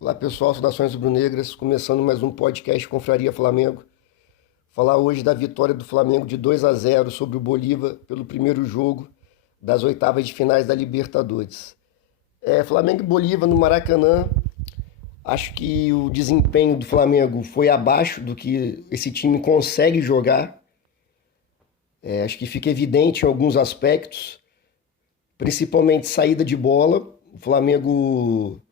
Olá pessoal, saudações rubro-negras, começando mais um podcast Confraria Flamengo. Falar hoje da vitória do Flamengo de 2-0 sobre o Bolívar pelo primeiro jogo das oitavas de finais da Libertadores. Flamengo e Bolívar no Maracanã, acho que o desempenho do Flamengo foi abaixo do que esse time consegue jogar. Acho que fica evidente em alguns aspectos, principalmente saída de bola. O Flamengo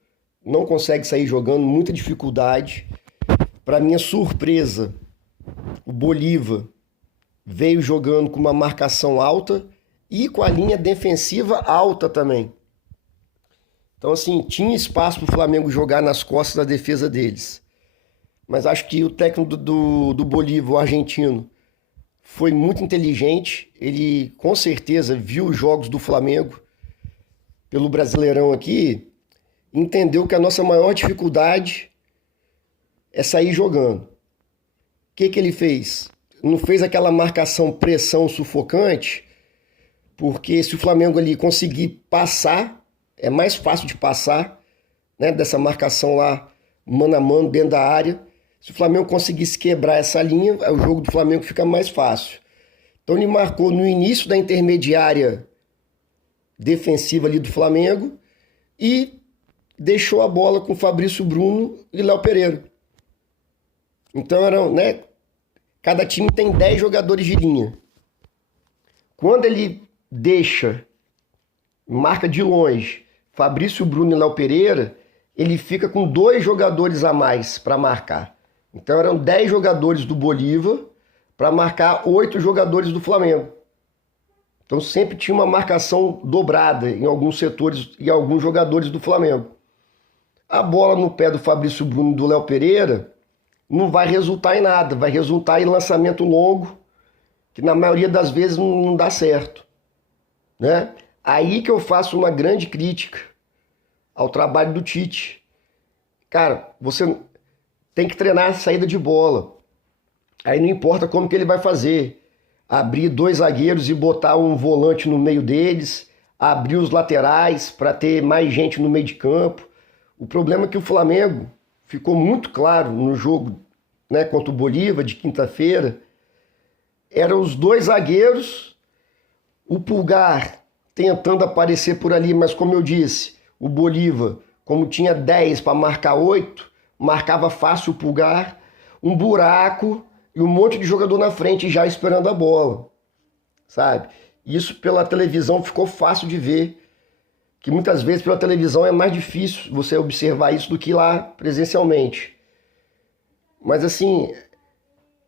não consegue sair jogando, muita dificuldade. Para minha surpresa, o Bolívar veio jogando com uma marcação alta e com a linha defensiva alta também. Então, assim, tinha espaço para o Flamengo jogar nas costas da defesa deles. Mas acho que o técnico do Bolívar, o argentino, foi muito inteligente. Ele, com certeza, viu os jogos do Flamengo pelo Brasileirão aqui, entendeu que a nossa maior dificuldade é sair jogando. O que ele fez? Não fez aquela marcação pressão sufocante, porque se o Flamengo ali conseguir passar, é mais fácil de passar, né, dessa marcação lá, mano a mano, dentro da área. Se o Flamengo conseguisse quebrar essa linha, o jogo do Flamengo fica mais fácil. Então ele marcou no início da intermediária defensiva ali do Flamengo e deixou a bola com Fabrício Bruno e Léo Pereira. Então, cada time tem 10 jogadores de linha. Quando ele marca de longe Fabrício Bruno e Léo Pereira, ele fica com 2 jogadores a mais para marcar. Então eram 10 jogadores do Bolívar para marcar 8 jogadores do Flamengo. Então sempre tinha uma marcação dobrada em alguns setores e alguns jogadores do Flamengo. A bola no pé do Fabrício Bruno e do Léo Pereira não vai resultar em nada, vai resultar em lançamento longo, que na maioria das vezes não dá certo, né? Aí que eu faço uma grande crítica ao trabalho do Tite. Cara, você tem que treinar a saída de bola. Aí não importa como que ele vai fazer. Abrir 2 zagueiros e botar um volante no meio deles, abrir os laterais para ter mais gente no meio de campo. O problema é que o Flamengo ficou muito claro no jogo, né, contra o Bolívar de quinta-feira. Eram os 2 zagueiros, o Pulgar tentando aparecer por ali, mas como eu disse, o Bolívar, como tinha 10 para marcar 8, marcava fácil o Pulgar, um buraco e um monte de jogador na frente já esperando a bola, sabe? Isso pela televisão ficou fácil de ver, que muitas vezes pela televisão é mais difícil você observar isso do que lá presencialmente. Mas assim,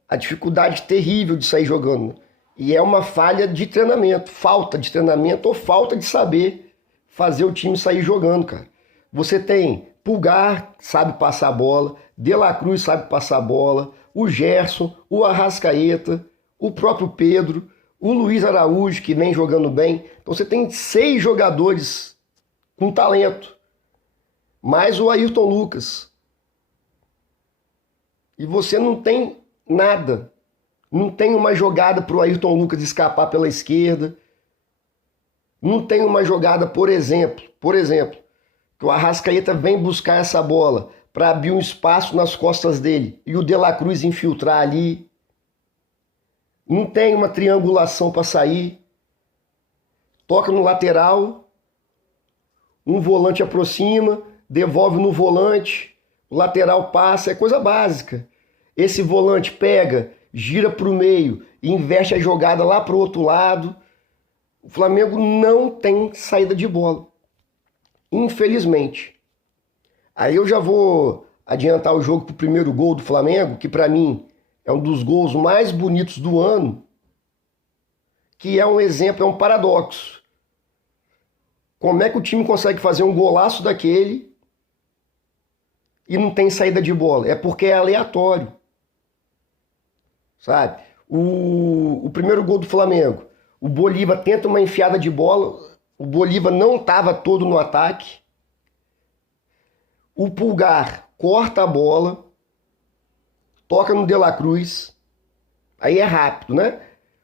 a dificuldade terrível de sair jogando. E é uma falha de treinamento, falta de treinamento ou falta de saber fazer o time sair jogando, cara. Você tem Pulgar, sabe passar a bola, De La Cruz sabe passar a bola, o Gerson, o Arrascaeta, o próprio Pedro, o Luiz Araújo, que vem jogando bem. Então você tem 6 jogadores com talento, mais o Ayrton Lucas. E você não tem nada. Não tem uma jogada para o Ayrton Lucas escapar pela esquerda. Não tem uma jogada, por exemplo, que o Arrascaeta vem buscar essa bola para abrir um espaço nas costas dele e o De La Cruz infiltrar ali. Não tem uma triangulação para sair. Toca no lateral, um volante aproxima, devolve no volante, o lateral passa, é coisa básica. Esse volante pega, gira para o meio e inverte a jogada lá para o outro lado. O Flamengo não tem saída de bola, infelizmente. Aí eu já vou adiantar o jogo para o primeiro gol do Flamengo, que para mim é um dos gols mais bonitos do ano, que é um exemplo, é um paradoxo. Como é que o time consegue fazer um golaço daquele e não tem saída de bola? É porque é aleatório, sabe? O primeiro gol do Flamengo, o Bolívar tenta uma enfiada de bola, o Bolívar não estava todo no ataque, o Pulgar corta a bola, toca no De La Cruz, aí é rápido, né?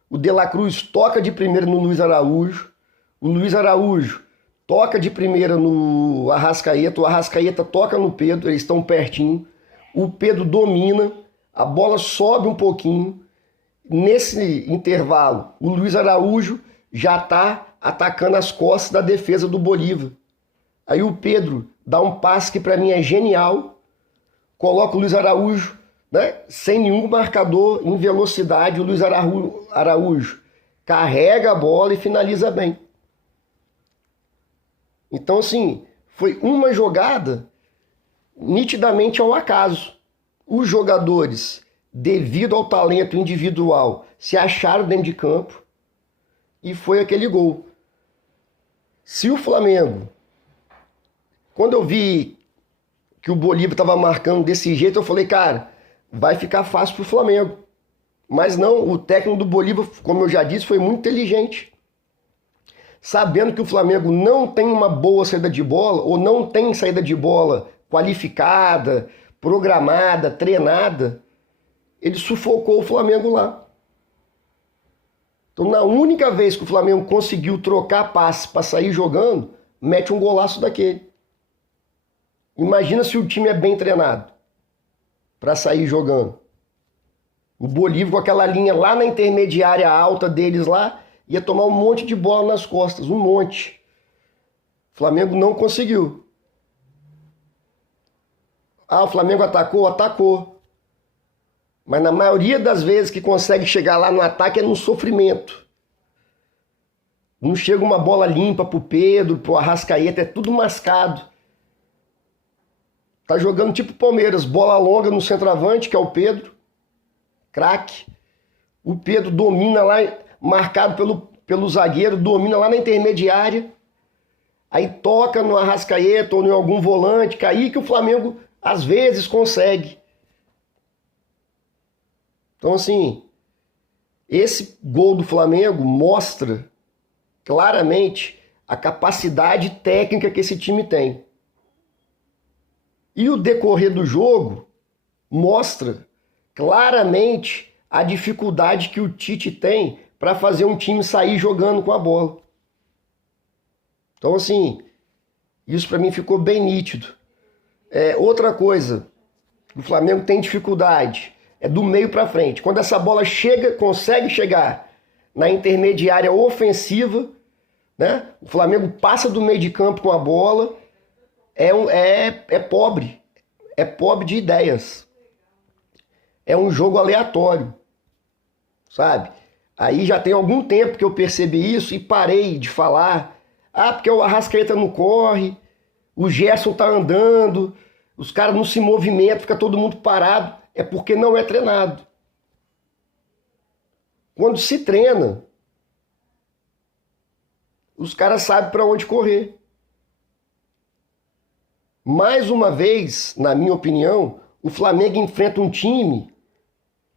O De La Cruz toca de primeiro no Luiz Araújo, o Luiz Araújo toca de primeira no Arrascaeta, o Arrascaeta toca no Pedro, eles estão pertinho, o Pedro domina, a bola sobe um pouquinho, nesse intervalo o Luiz Araújo já está atacando as costas da defesa do Bolívar. Aí o Pedro dá um passe que para mim é genial, coloca o Luiz Araújo, né, sem nenhum marcador, em velocidade, o Luiz Araújo carrega a bola e finaliza bem. Então, assim, foi uma jogada nitidamente ao acaso. Os jogadores, devido ao talento individual, se acharam dentro de campo e foi aquele gol. Se o Flamengo, quando eu vi que o Bolívar estava marcando desse jeito, eu falei, cara, vai ficar fácil para o Flamengo. Mas não, o técnico do Bolívar, como eu já disse, foi muito inteligente. Sabendo que o Flamengo não tem uma boa saída de bola, ou não tem saída de bola qualificada, programada, treinada, ele sufocou o Flamengo lá. Então, na única vez que o Flamengo conseguiu trocar passe para sair jogando, mete um golaço daquele. Imagina se o time é bem treinado para sair jogando. O Bolívar com aquela linha lá na intermediária alta deles lá, ia tomar um monte de bola nas costas, um monte. O Flamengo não conseguiu. Ah, o Flamengo atacou? Atacou. Mas na maioria das vezes que consegue chegar lá no ataque é no sofrimento. Não chega uma bola limpa pro Pedro, pro Arrascaeta, é tudo mascado. Tá jogando tipo Palmeiras, bola longa no centroavante, que é o Pedro. Craque. O Pedro domina lá, marcado pelo zagueiro, domina lá na intermediária. Aí toca no Arrascaeta ou em algum volante, que aí que o Flamengo às vezes consegue. Então, assim, esse gol do Flamengo mostra claramente a capacidade técnica que esse time tem. E o decorrer do jogo mostra claramente a dificuldade que o Tite tem para fazer um time sair jogando com a bola. Então, assim, isso para mim ficou bem nítido. Outra coisa, o Flamengo tem dificuldade, é do meio para frente. Quando essa bola consegue chegar na intermediária ofensiva, né? O Flamengo passa do meio de campo com a bola, é pobre de ideias. É um jogo aleatório, sabe? Aí já tem algum tempo que eu percebi isso e parei de falar. Ah, porque o Arrascaeta não corre, o Gerson tá andando, os caras não se movimentam, fica todo mundo parado. É porque não é treinado. Quando se treina, os caras sabem para onde correr. Mais uma vez, na minha opinião, o Flamengo enfrenta um time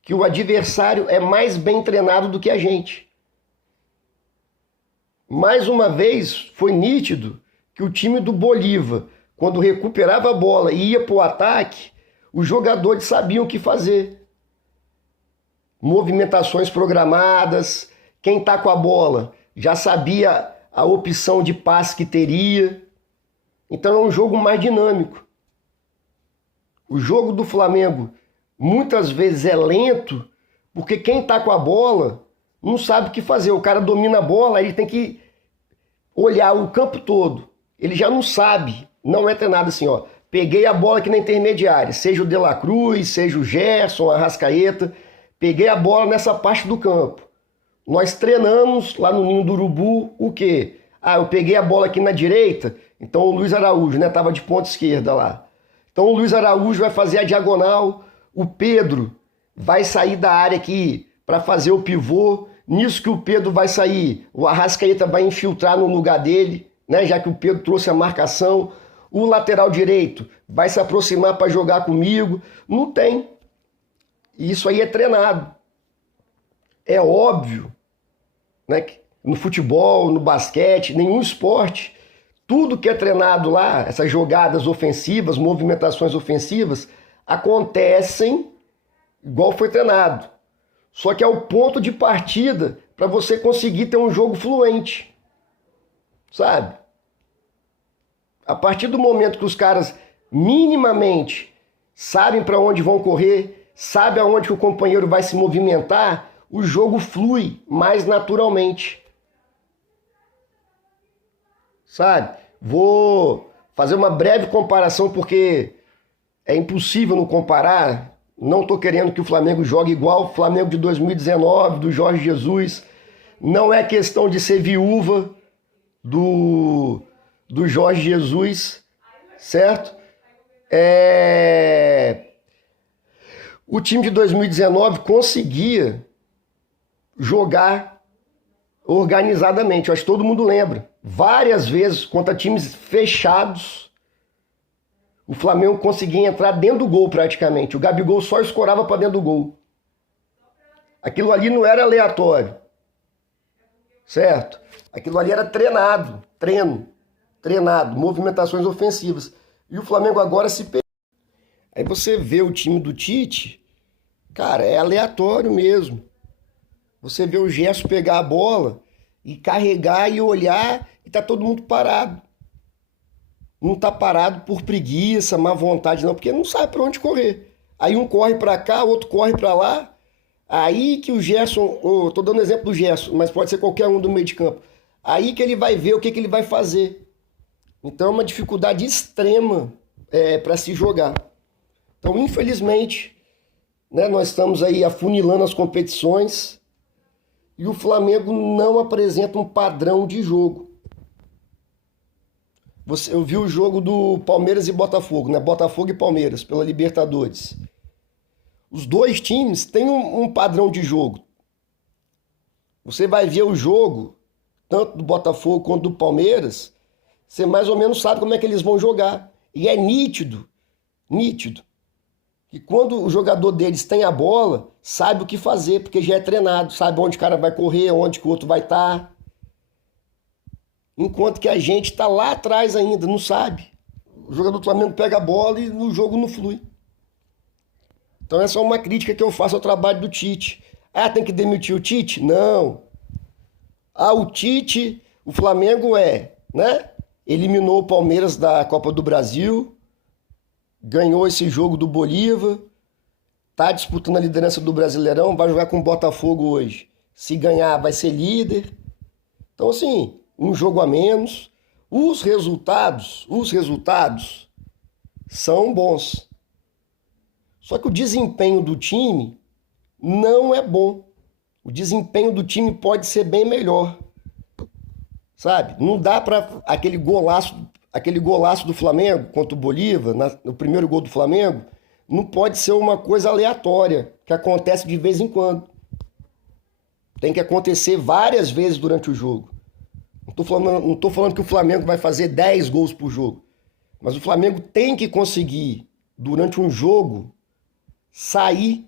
que o adversário é mais bem treinado do que a gente. Mais uma vez, foi nítido que o time do Bolívar, quando recuperava a bola e ia para o ataque, os jogadores sabiam o que fazer. Movimentações programadas, quem está com a bola já sabia a opção de passe que teria. Então é um jogo mais dinâmico. O jogo do Flamengo muitas vezes é lento, porque quem está com a bola não sabe o que fazer. O cara domina a bola, ele tem que olhar o campo todo. Ele já não sabe, não é treinado assim, ó. Peguei a bola aqui na intermediária, seja o De La Cruz, seja o Gerson, o Arrascaeta, peguei a bola nessa parte do campo. Nós treinamos lá no Ninho do Urubu o quê? Ah, eu peguei a bola aqui na direita, então o Luiz Araújo, né, tava de ponta esquerda lá. Então o Luiz Araújo vai fazer a diagonal, o Pedro vai sair da área aqui para fazer o pivô. Nisso que o Pedro vai sair, o Arrascaeta vai infiltrar no lugar dele, né, já que o Pedro trouxe a marcação. O lateral direito vai se aproximar para jogar comigo. Não tem. Isso aí é treinado. É óbvio, né, que no futebol, no basquete, nenhum esporte, tudo que é treinado lá, essas jogadas ofensivas, movimentações ofensivas, acontecem igual foi treinado. Só que é o ponto de partida para você conseguir ter um jogo fluente, sabe? A partir do momento que os caras minimamente sabem para onde vão correr, sabem aonde que o companheiro vai se movimentar, o jogo flui mais naturalmente. Sabe? Vou fazer uma breve comparação porque é impossível não comparar. Não estou querendo que o Flamengo jogue igual o Flamengo de 2019, do Jorge Jesus. Não é questão de ser viúva do Jorge Jesus, certo? O time de 2019 conseguia jogar organizadamente. Eu acho que todo mundo lembra. Várias vezes, contra times fechados, o Flamengo conseguia entrar dentro do gol praticamente. O Gabigol só escorava para dentro do gol. Aquilo ali não era aleatório, certo? Aquilo ali era treinado, movimentações ofensivas. E o Flamengo agora se perdeu. Aí você vê o time do Tite, cara, é aleatório mesmo. Você vê o Gerson pegar a bola e carregar e olhar e tá todo mundo parado. Não tá parado por preguiça, má vontade não, porque não sabe para onde correr. Aí um corre para cá, o outro corre para lá. Aí que o Gerson, tô dando exemplo do Gerson, mas pode ser qualquer um do meio de campo. Aí que ele vai ver o que ele vai fazer. Então é uma dificuldade extrema para se jogar. Então, infelizmente, né, nós estamos aí afunilando as competições e o Flamengo não apresenta um padrão de jogo. Eu vi o jogo do Palmeiras e Botafogo, né? Botafogo e Palmeiras, pela Libertadores. Os dois times têm um padrão de jogo. Você vai ver o jogo, tanto do Botafogo quanto do Palmeiras, você mais ou menos sabe como é que eles vão jogar. E é nítido, que quando o jogador deles tem a bola, sabe o que fazer, porque já é treinado, sabe onde o cara vai correr, onde que o outro vai estar. Enquanto que a gente está lá atrás ainda, não sabe. O jogador do Flamengo pega a bola e no jogo não flui. Então essa é uma crítica que eu faço ao trabalho do Tite. Ah, tem que demitir o Tite? Não. Ah, o Tite, o Flamengo né? Eliminou o Palmeiras da Copa do Brasil, ganhou esse jogo do Bolívar, tá disputando a liderança do Brasileirão, vai jogar com o Botafogo hoje. Se ganhar, vai ser líder. Então, assim, um jogo a menos. Os resultados são bons. Só que o desempenho do time não é bom. O desempenho do time pode ser bem melhor. Sabe? Não dá para aquele golaço do Flamengo contra o Bolívar, no primeiro gol do Flamengo, não pode ser uma coisa aleatória, que acontece de vez em quando. Tem que acontecer várias vezes durante o jogo. Não tô falando que o Flamengo vai fazer 10 gols por jogo, mas o Flamengo tem que conseguir, durante um jogo, sair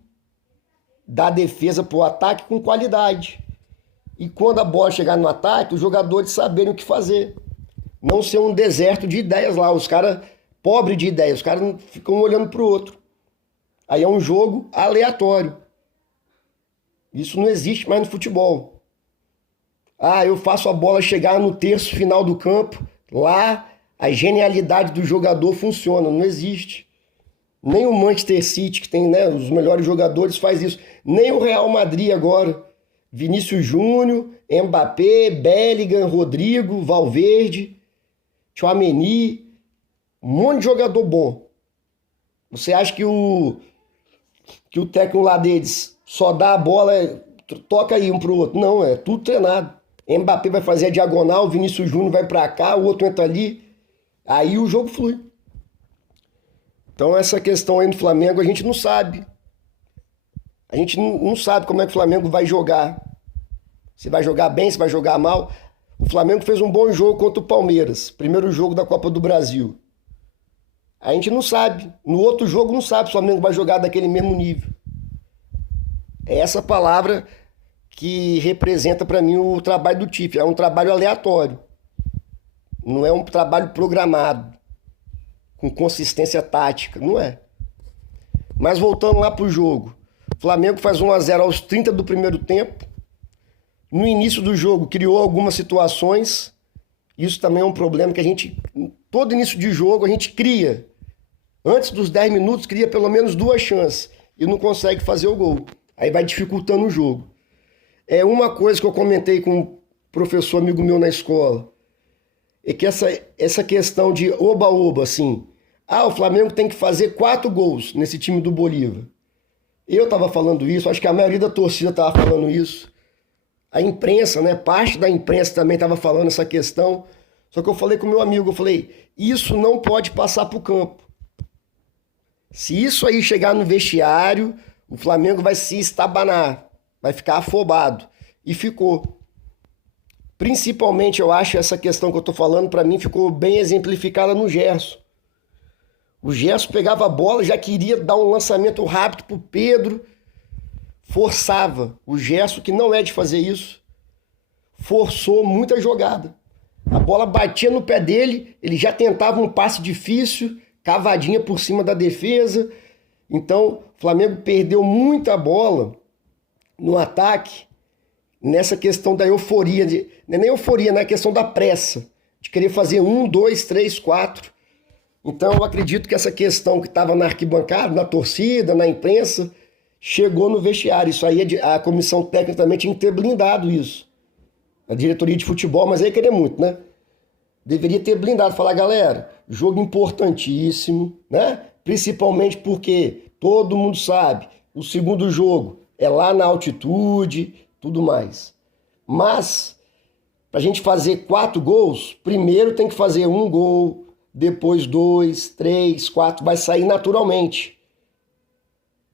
da defesa para o ataque com qualidade. E quando a bola chegar no ataque, os jogadores saberem o que fazer. Não ser um deserto de ideias lá. Os caras, pobres de ideias, os caras não ficam olhando para o outro. Aí é um jogo aleatório. Isso não existe mais no futebol. Ah, eu faço a bola chegar no terço final do campo. Lá, a genialidade do jogador funciona. Não existe. Nem o Manchester City, que tem, né, os melhores jogadores, faz isso. Nem o Real Madrid agora. Vinícius Júnior, Mbappé, Bellingham, Rodrigo, Valverde, Tchouaméni, um monte de jogador bom. Você acha que o técnico lá deles só dá a bola, toca aí um pro outro? Não, é tudo treinado. Mbappé vai fazer a diagonal, Vinícius Júnior vai para cá, o outro entra ali, aí o jogo flui. Então essa questão aí no Flamengo a gente não sabe. A gente não sabe como é que o Flamengo vai jogar. Se vai jogar bem, se vai jogar mal. O Flamengo fez um bom jogo contra o Palmeiras. Primeiro jogo da Copa do Brasil. A gente não sabe. No outro jogo não sabe se o Flamengo vai jogar daquele mesmo nível. É essa palavra que representa para mim o trabalho do Tite. É um trabalho aleatório. Não é um trabalho programado. Com consistência tática. Não é. Mas voltando lá pro jogo. O Flamengo faz 1-0 aos 30 do primeiro tempo. No início do jogo, criou algumas situações. Isso também é um problema que a gente todo início de jogo a gente cria, antes dos 10 minutos, cria pelo menos 2 chances e não consegue fazer o gol. Aí vai dificultando o jogo. É uma coisa que eu comentei com um professor amigo meu na escola, é que essa questão de oba-oba, assim, o Flamengo tem que fazer 4 gols nesse time do Bolívar. Eu estava falando isso, acho que a maioria da torcida estava falando isso. A imprensa, né, parte da imprensa também estava falando essa questão. Só que eu falei com meu amigo, eu falei, isso não pode passar para o campo. Se isso aí chegar no vestiário, o Flamengo vai se estabanar, vai ficar afobado. E ficou. Principalmente, eu acho, essa questão que eu estou falando, para mim, ficou bem exemplificada no Gerson. O Gerson pegava a bola, já queria dar um lançamento rápido para o Pedro, forçava. O Gerson, que não é de fazer isso, forçou muita jogada. A bola batia no pé dele, ele já tentava um passe difícil, cavadinha por cima da defesa. Então, o Flamengo perdeu muita bola no ataque, nessa questão da euforia, não é nem euforia, né? A questão da pressa, de querer fazer 1, 2, 3, 4. Então eu acredito que essa questão que estava na arquibancada, na torcida, na imprensa, chegou no vestiário. Isso aí a comissão técnica também tinha que ter blindado isso. A diretoria de futebol, mas aí querer muito, né? Deveria ter blindado, falar, galera, jogo importantíssimo, né? Principalmente porque todo mundo sabe, o segundo jogo é lá na altitude, tudo mais. Mas, pra gente fazer 4 gols, primeiro tem que fazer 1 gol, depois 2, 3, 4, vai sair naturalmente.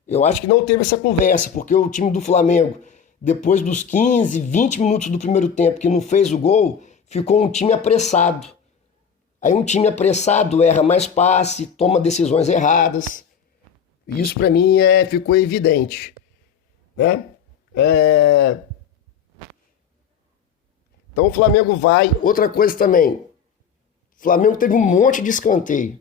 Eu acho que não teve essa conversa, porque o time do Flamengo, depois dos 15, 20 minutos do primeiro tempo que não fez o gol, ficou um time apressado. Aí um time apressado erra mais passe, toma decisões erradas. Isso para mim ficou evidente, né? Então o Flamengo vai. Outra coisa também, o Flamengo teve um monte de escanteio,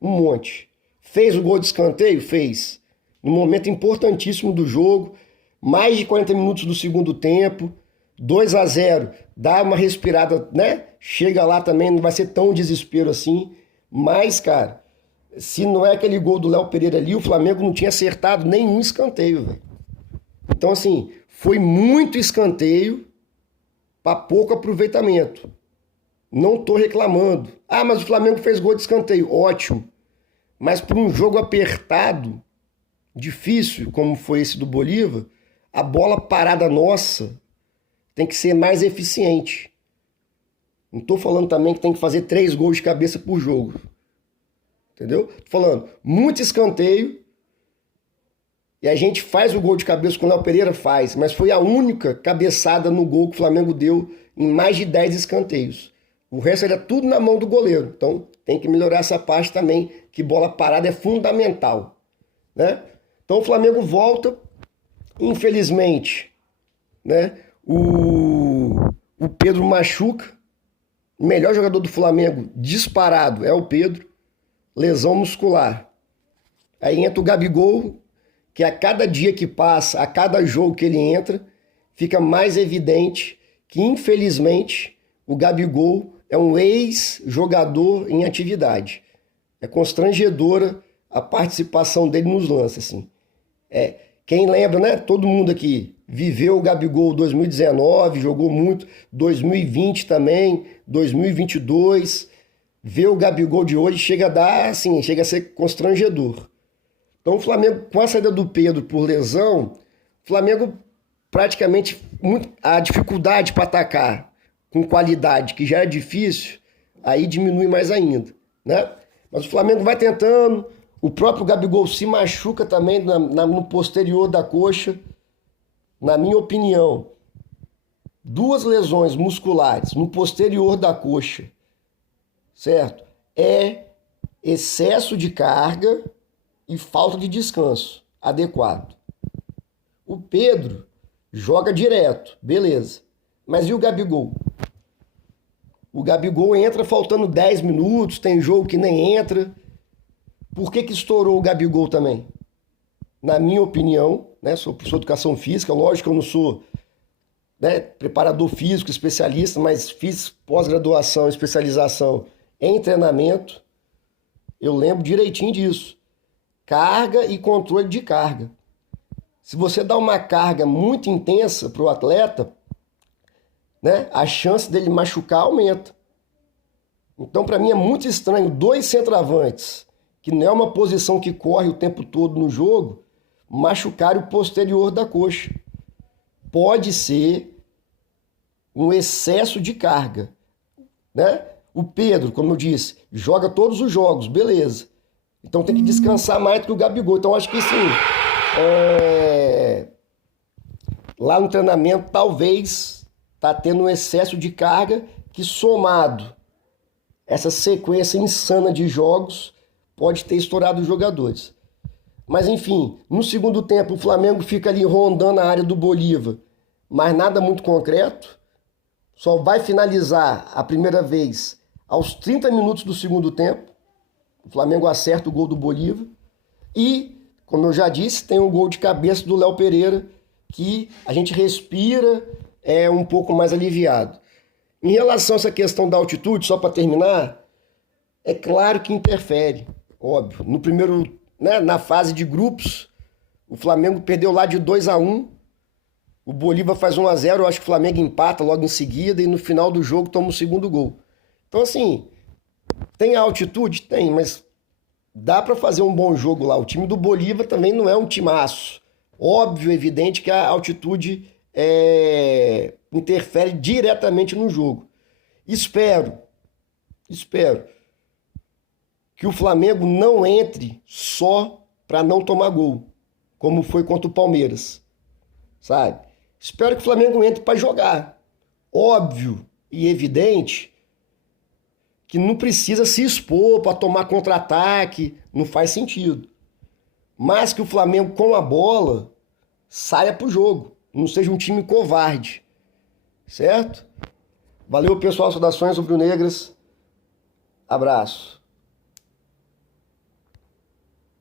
um monte. Fez o gol de escanteio? Fez. No momento importantíssimo do jogo, mais de 40 minutos do segundo tempo, 2-0, dá uma respirada, né? Chega lá também, não vai ser tão desespero assim. Mas, cara, se não é aquele gol do Léo Pereira ali, o Flamengo não tinha acertado nenhum escanteio, velho. Então, assim, foi muito escanteio para pouco aproveitamento. Não tô reclamando. Mas o Flamengo fez gol de escanteio. Ótimo. Mas para um jogo apertado, difícil, como foi esse do Bolívar, a bola parada nossa tem que ser mais eficiente. Não tô falando também que tem que fazer 3 gols de cabeça por jogo. Entendeu? Tô falando, muito escanteio, e a gente faz o gol de cabeça com o Léo Pereira, faz, mas foi a única cabeçada no gol que o Flamengo deu em mais de 10 escanteios. O resto era tudo na mão do goleiro. Então tem que melhorar essa parte também, que bola parada é fundamental, né? Então o Flamengo volta, infelizmente, né? O Pedro machuca, o melhor jogador do Flamengo disparado é o Pedro, lesão muscular. Aí entra o Gabigol, que a cada dia que passa, a cada jogo que ele entra, fica mais evidente que, infelizmente, o Gabigol é um ex-jogador em atividade. É constrangedora a participação dele nos lances, assim. Quem lembra, né? Todo mundo aqui viveu o Gabigol 2019, jogou muito, 2020 também, 2022. Ver o Gabigol de hoje chega a dar, assim, chega a ser constrangedor. Então o Flamengo, com a saída do Pedro por lesão, o Flamengo praticamente, a dificuldade para atacar com qualidade, que já é difícil, aí diminui mais ainda, né? Mas o Flamengo vai tentando, o próprio Gabigol se machuca também no posterior da coxa. Na minha opinião, 2 lesões musculares no posterior da coxa, certo? É excesso de carga e falta de descanso adequado. O Pedro joga direto, beleza. Mas e o Gabigol? O Gabigol entra faltando 10 minutos, tem jogo que nem entra. Por que estourou o Gabigol também? Na minha opinião, né, sou professor de educação física, lógico que eu não sou, né, preparador físico, especialista, mas fiz pós-graduação, especialização em treinamento. Eu lembro direitinho disso. Carga e controle de carga. Se você dá uma carga muito intensa para o atleta, né, a chance dele machucar aumenta. Então, para mim, é muito estranho 2 centroavantes, que não é uma posição que corre o tempo todo no jogo, machucar o posterior da coxa. Pode ser um excesso de carga, né? O Pedro, como eu disse, joga todos os jogos, beleza. Então tem que descansar mais do que o Gabigol. Então acho que assim, lá no treinamento talvez tá tendo um excesso de carga que, somado essa sequência insana de jogos, pode ter estourado os jogadores. Mas enfim, no segundo tempo o Flamengo fica ali rondando a área do Bolívar, mas nada muito concreto. Só vai finalizar a primeira vez aos 30 minutos do segundo tempo. O Flamengo acerta o gol do Bolívar. E, como eu já disse, tem um gol de cabeça do Léo Pereira, que a gente respira um pouco mais aliviado. Em relação a essa questão da altitude, só para terminar, é claro que interfere, óbvio. No primeiro, né, na fase de grupos, o Flamengo perdeu lá de 2-1. O Bolívar faz 1-0, eu acho que o Flamengo empata logo em seguida e no final do jogo toma o segundo gol. Então, assim, tem a altitude? Tem, mas dá para fazer um bom jogo lá. O time do Bolívar também não é um timaço. Óbvio, evidente que a altitude interfere diretamente no jogo. Espero que o Flamengo não entre só para não tomar gol, como foi contra o Palmeiras, sabe? Espero que o Flamengo entre para jogar. Óbvio e evidente que não precisa se expor para tomar contra-ataque, não faz sentido. Mas que o Flamengo, com a bola, saia pro jogo, não seja um time covarde, certo? Valeu, pessoal, saudações rubro-negras, abraço.